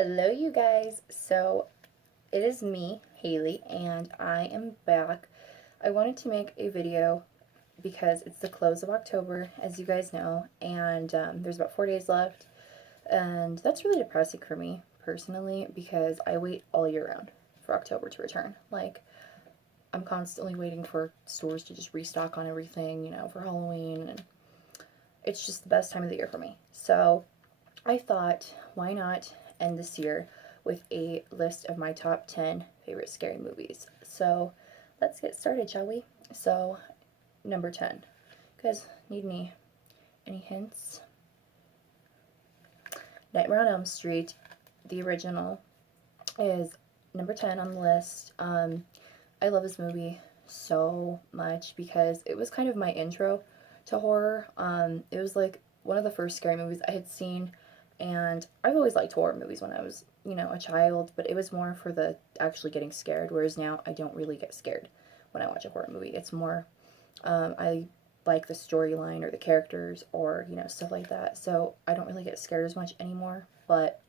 Hello, you guys. So it is me, Haley, and I am back. I wanted to make a video because it's the close of October, as you guys know, and there's about 4 days left, and that's really depressing for me personally because I wait all year round for October to return. Like, I'm constantly waiting for stores to just restock on everything, for Halloween, and it's just the best time of the year for me. So I thought, why not end this year with a list of my top 10 favorite scary movies? So let's get started, shall we? So, number 10. You guys need any hints? Nightmare on Elm Street, the original, is number 10 on the list. I love this movie so much because it was kind of my intro to horror. It was like one of the first scary movies I had seen, and I've always liked horror movies when I was, a child, but it was more for the actually getting scared, whereas now I don't really get scared when I watch a horror movie. It's more, I like the storyline or the characters or, stuff like that, so I don't really get scared as much anymore, but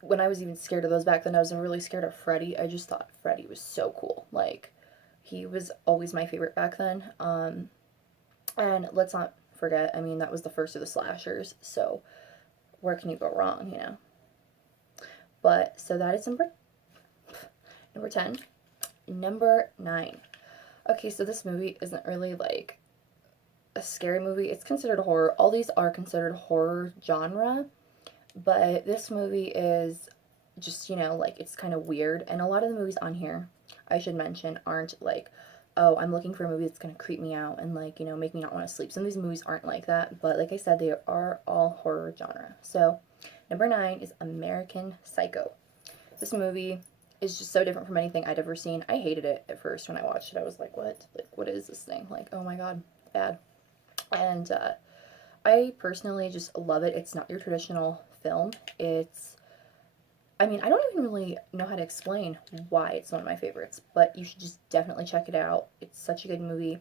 when I was even scared of those back then, I was really scared of Freddy. I just thought Freddy was so cool. Like, he was always my favorite back then. And let's not forget, I mean, that was the first of the slashers, so where can you go wrong? But, so that is number 10. Number 9. Okay, so this movie isn't really like a scary movie. It's considered horror. All these are considered horror genre, but this movie is just, like it's kind of weird. And a lot of the movies on here, I should mention, aren't like, oh, I'm looking for a movie that's going to creep me out and like, make me not want to sleep. Some of these movies aren't like that, but like I said, they are all horror genre. So, number 9 is American Psycho. This movie is just so different from anything I'd ever seen. I hated it at first when I watched it. I was like, what? Like, what is this thing? Like, oh my god, bad. And I personally just love it. It's not your traditional film. I mean, I don't even really know how to explain why it's one of my favorites, but you should just definitely check it out. It's such a good movie.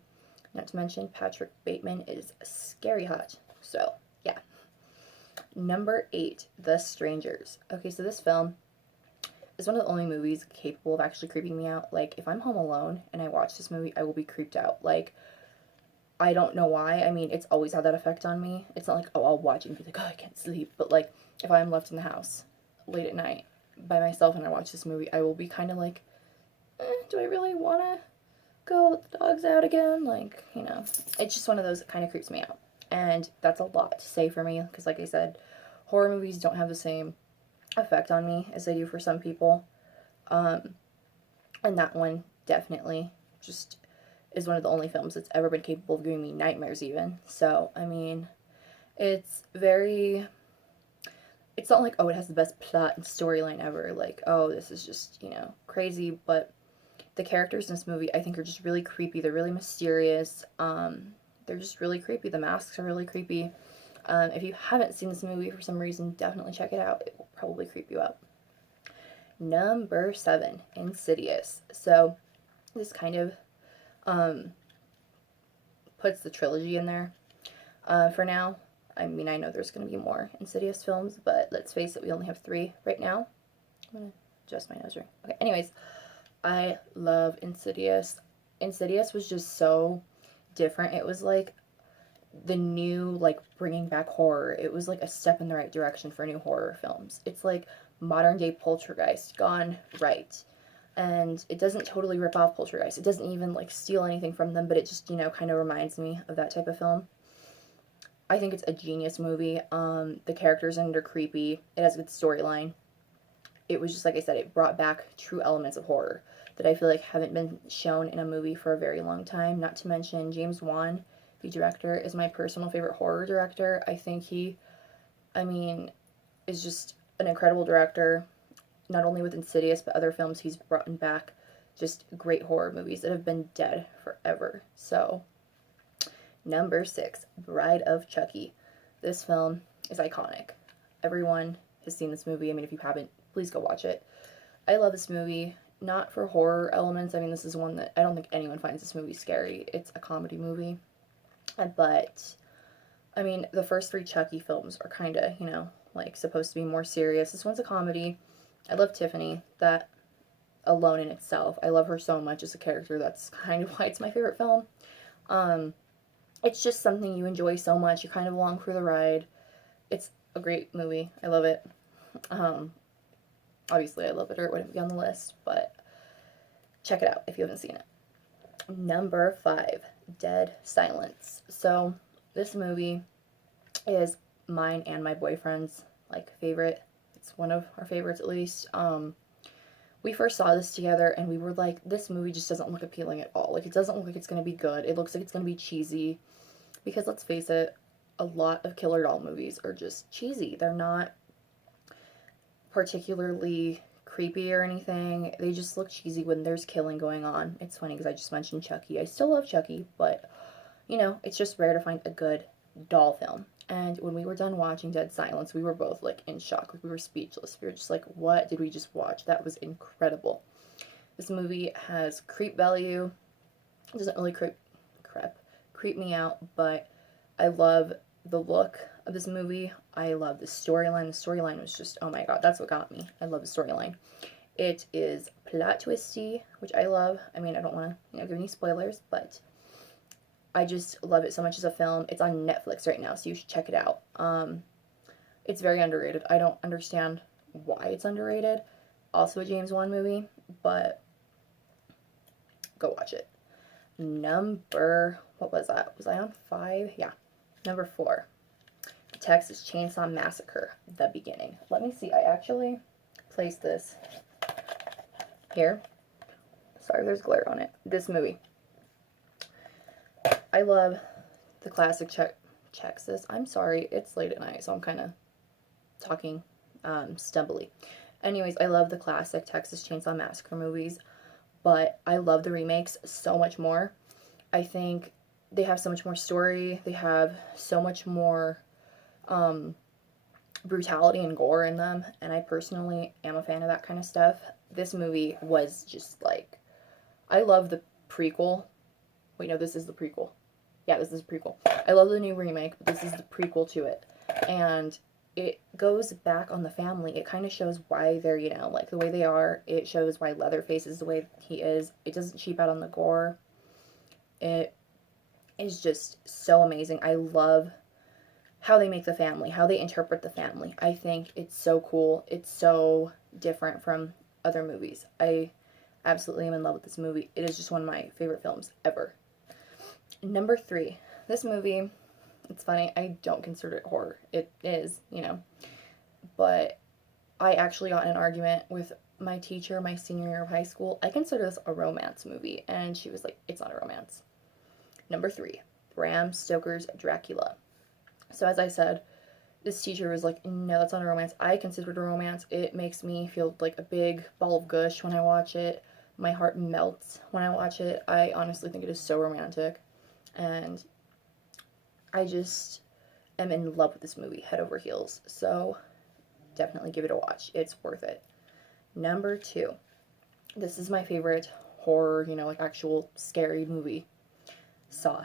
Not to mention, Patrick Bateman is scary hot. So, yeah. Number 8, The Strangers. Okay, so this film is one of the only movies capable of actually creeping me out. Like, if I'm home alone and I watch this movie, I will be creeped out. Like, I don't know why. I mean, it's always had that effect on me. It's not like, oh, I'll watch it and be like, oh, I can't sleep. But, like, if I'm left in the house late at night by myself and I watch this movie, I will be kind of like, do I really want to go let the dogs out again? Like, it's just one of those that kind of creeps me out. And that's a lot to say for me because, like I said, horror movies don't have the same effect on me as they do for some people. And that one definitely just is one of the only films that's ever been capable of giving me nightmares, even. So, I mean, it's very. It's not like, oh, it has the best plot and storyline ever. Like, oh, this is just, crazy. But the characters in this movie, I think, are just really creepy. They're really mysterious. They're just really creepy. The masks are really creepy. If you haven't seen this movie for some reason, definitely check it out. It will probably creep you out. Number 7, Insidious. So, this kind of puts the trilogy in there for now. I mean, I know there's going to be more Insidious films, but let's face it, we only have 3 right now. I'm going to adjust my nose ring. Okay, anyways, I love Insidious. Insidious was just so different. It was like the new, like, bringing back horror. It was like a step in the right direction for new horror films. It's like modern day Poltergeist gone right. And it doesn't totally rip off Poltergeist. It doesn't even like steal anything from them, but it just, kind of reminds me of that type of film. I think it's a genius movie. The characters in it are creepy. It has a good storyline. It was just, like I said, it brought back true elements of horror that I feel like haven't been shown in a movie for a very long time. Not to mention, James Wan, the director, is my personal favorite horror director. I think he, is just an incredible director, not only with Insidious, but other films he's brought back just great horror movies that have been dead forever. So, number 6, Bride of Chucky. This film is iconic. Everyone has seen this movie. I mean, if you haven't, please go watch it. I love this movie, not for horror elements. I mean, this is one that I don't think anyone finds this movie scary. It's a comedy movie. But, I mean, the first 3 Chucky films are kind of, like supposed to be more serious. This one's a comedy. I love Tiffany. That alone in itself, I love her so much as a character. That's kind of why it's my favorite film. It's just something you enjoy so much. You're kind of along for the ride. It's a great movie. I love it. Obviously, I love it or it wouldn't be on the list, but check it out if you haven't seen it. Number 5, Dead Silence. So this movie is mine and my boyfriend's like favorite. It's one of our favorites at least. We first saw this together and we were like, this movie just doesn't look appealing at all. Like, it doesn't look like it's going to be good. It looks like it's going to be cheesy. Because let's face it, a lot of killer doll movies are just cheesy. They're not particularly creepy or anything. They just look cheesy when there's killing going on. It's funny because I just mentioned Chucky. I still love Chucky, but, you know, it's just rare to find a good doll film. And when we were done watching Dead Silence, we were both, like, in shock. Like, we were speechless. We were just like, what did we just watch? That was incredible. This movie has creep value. It doesn't really creep me out, but I love the look of this movie. I love the storyline. The storyline was just, oh my god, that's what got me. I love the storyline. It is plot twisty, which I love. I mean, I don't want to, give any spoilers, but I just love it so much as a film. It's on Netflix right now, so you should check it out. It's very underrated. I don't understand why it's underrated. Also a James Wan movie, but go watch it. What was that? Was I on 5? Yeah. Number 4, Texas Chainsaw Massacre, The Beginning. Let me see. I actually placed this here. Sorry, there's glare on it. This movie. I love the classic Texas. I'm sorry, it's late at night, so I'm kind of talking stumbly. Anyways, I love the classic Texas Chainsaw Massacre movies, but I love the remakes so much more. I think they have so much more story. They have so much more brutality and gore in them, and I personally am a fan of that kind of stuff. This movie was just like, I love the prequel. Wait, no, this is the prequel. Yeah, this is the prequel. I love the new remake, but this is the prequel to it. And it goes back on the family. It kind of shows why they're, like the way they are. It shows why Leatherface is the way he is. It doesn't cheap out on the gore. It is just so amazing. I love how they make the family, how they interpret the family. I think it's so cool. It's so different from other movies. I absolutely am in love with this movie. It is just one of my favorite films ever. Number 3, this movie, it's funny, I don't consider it horror. It is, but I actually got in an argument with my teacher my senior year of high school. I consider this a romance movie, and she was like, it's not a romance. Number 3, Bram Stoker's Dracula. So as I said, this teacher was like, no, that's not a romance. I consider it a romance. It makes me feel like a big ball of gush when I watch it. My heart melts when I watch it. I honestly think it is so romantic. And I just am in love with this movie, head over heels. So definitely give it a watch. It's worth it. Number 2. This is my favorite horror, like actual scary movie. Saw.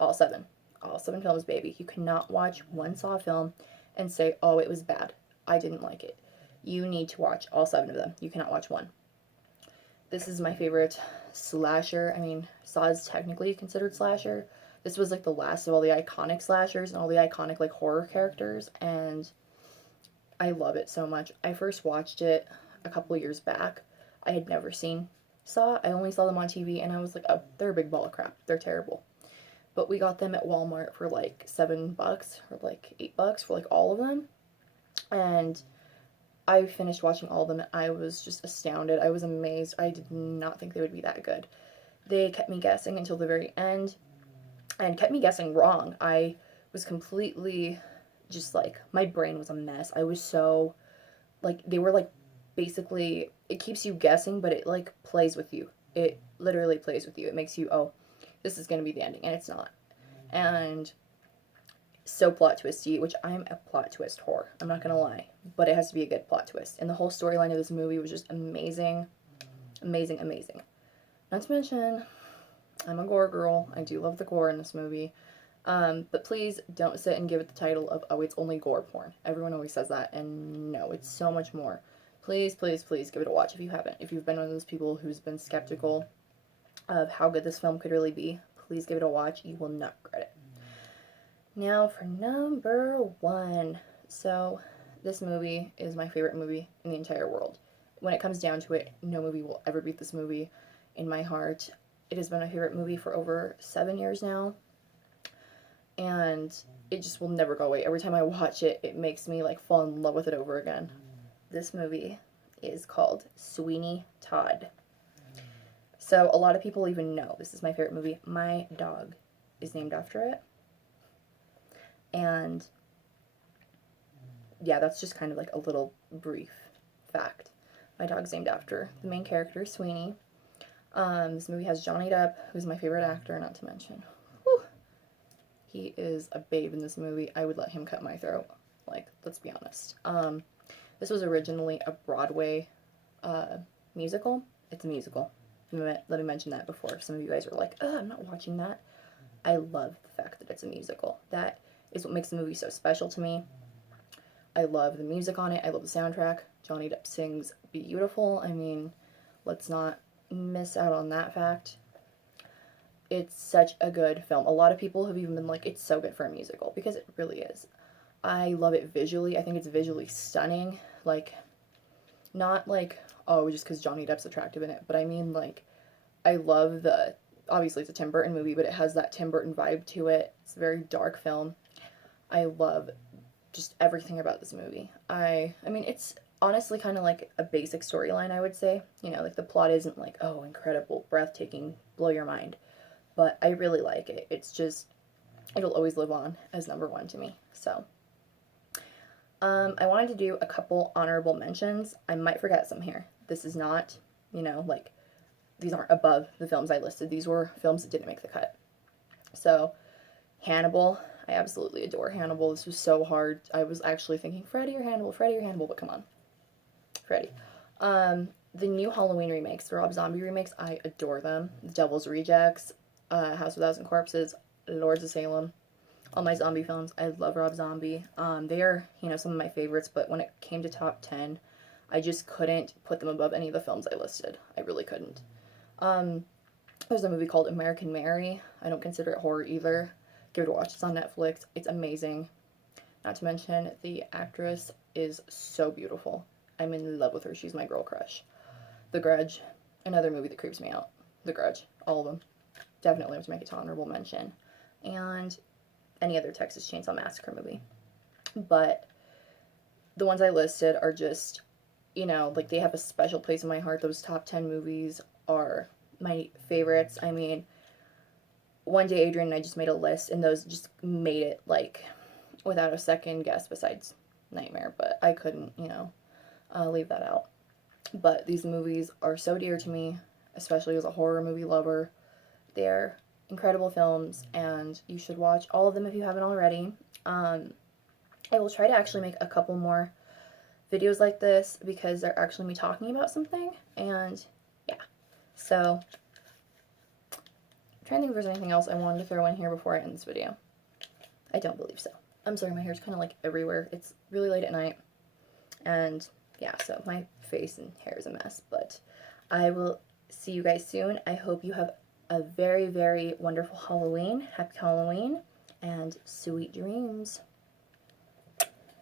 All 7. All 7 films, baby. You cannot watch one Saw film and say, oh, it was bad. I didn't like it. You need to watch all 7 of them. You cannot watch one. This is my favorite slasher. I mean, Saw is technically considered slasher. This was like the last of all the iconic slashers and all the iconic like horror characters, and I love it so much. I first watched it a couple years back. I had never seen Saw. I only saw them on TV, and I was like, oh, they're a big ball of crap. They're terrible. But we got them at Walmart for like $7 or like $8 for like all of them, and I finished watching all of them, and I was just astounded. I was amazed. I did not think they would be that good. They kept me guessing until the very end, and kept me guessing wrong. I was completely just like, my brain was a mess. I was so, like, they were like, basically, it keeps you guessing, but it like plays with you. It literally plays with you. It makes you, oh, this is going to be the ending, and it's not. And so plot twisty, which I'm a plot twist whore. I'm not going to lie. But it has to be a good plot twist. And the whole storyline of this movie was just amazing. Amazing, amazing. Not to mention, I'm a gore girl. I do love the gore in this movie. But please don't sit and give it the title of, oh, it's only gore porn. Everyone always says that, and no, it's so much more. Please, please, please give it a watch if you haven't. If you've been one of those people who's been skeptical of how good this film could really be, please give it a watch. You will not regret it. Now for number 1. So this movie is my favorite movie in the entire world. When it comes down to it, no movie will ever beat this movie in my heart. It has been my favorite movie for over 7 years now, and it just will never go away. Every time I watch it, it makes me like fall in love with it over again. This movie is called Sweeney Todd. So a lot of people even know this is my favorite movie. My dog is named after it. And yeah, that's just kind of like a little brief fact. My dog's named after the main character, Sweeney. This movie has Johnny Depp, who's my favorite actor, not to mention. Whew, he is a babe in this movie. I would let him cut my throat. Like, let's be honest. This was originally a Broadway musical. It's a musical. Let me mention that before. Some of you guys are like, oh, I'm not watching that. I love the fact that it's a musical. That is what makes the movie so special to me. I love the music on it. I love the soundtrack. Johnny Depp sings beautiful. I mean, let's not miss out on that fact. It's such a good film. A lot of people have even been like, it's so good for a musical, because it really is. I love it visually. I think it's visually stunning. Like, not like, oh, just because Johnny Depp's attractive in it, but I mean, like, I love the, obviously it's a Tim Burton movie, but it has that Tim Burton vibe to it. It's a very dark film. I love just everything about this movie. I mean, it's honestly kind of like a basic storyline, I would say. You know, like, the plot isn't like, oh, incredible, breathtaking, blow your mind. But I really like it. It's just, it'll always live on as number 1 to me. So, I wanted to do a couple honorable mentions. I might forget some here. This is not, you know, like, these aren't above the films I listed. These were films that didn't make the cut. So, Hannibal. I absolutely adore Hannibal. This was so hard. I was actually thinking Freddy or Hannibal, but come on. Freddy. The new Halloween remakes, the Rob Zombie remakes, I adore them. The Devil's Rejects, House of a Thousand Corpses, Lords of Salem, all my zombie films. I love Rob Zombie. They are, you know, some of my favorites, but when it came to top 10, I just couldn't put them above any of the films I listed. I really couldn't. There's a movie called American Mary. I don't consider it horror either. Give it a watch. It's on Netflix. It's amazing. Not to mention, the actress is so beautiful. I'm in love with her. She's my girl crush. The Grudge, another movie that creeps me out. The Grudge, all of them. Definitely have to make it to honorable mention. And any other Texas Chainsaw Massacre movie. But the ones I listed are just, you know, like, they have a special place in my heart. Those top 10 movies are my favorites. I mean, one day Adrian and I just made a list, and those just made it, like, without a second guess, besides Nightmare. But I couldn't, you know, leave that out. But these movies are so dear to me, especially as a horror movie lover. They're incredible films, and you should watch all of them if you haven't already. I will try to actually make a couple more videos like this, because they're actually me talking about something, and yeah. So, I'm trying to think if there's anything else I wanted to throw in here before I end this video. I don't believe so. I'm sorry, my hair's kind of like everywhere. It's really late at night, and yeah, so my face and hair is a mess, but I will see you guys soon. I hope you have a very, very wonderful Halloween. Happy Halloween, and sweet dreams.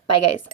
Bye, guys.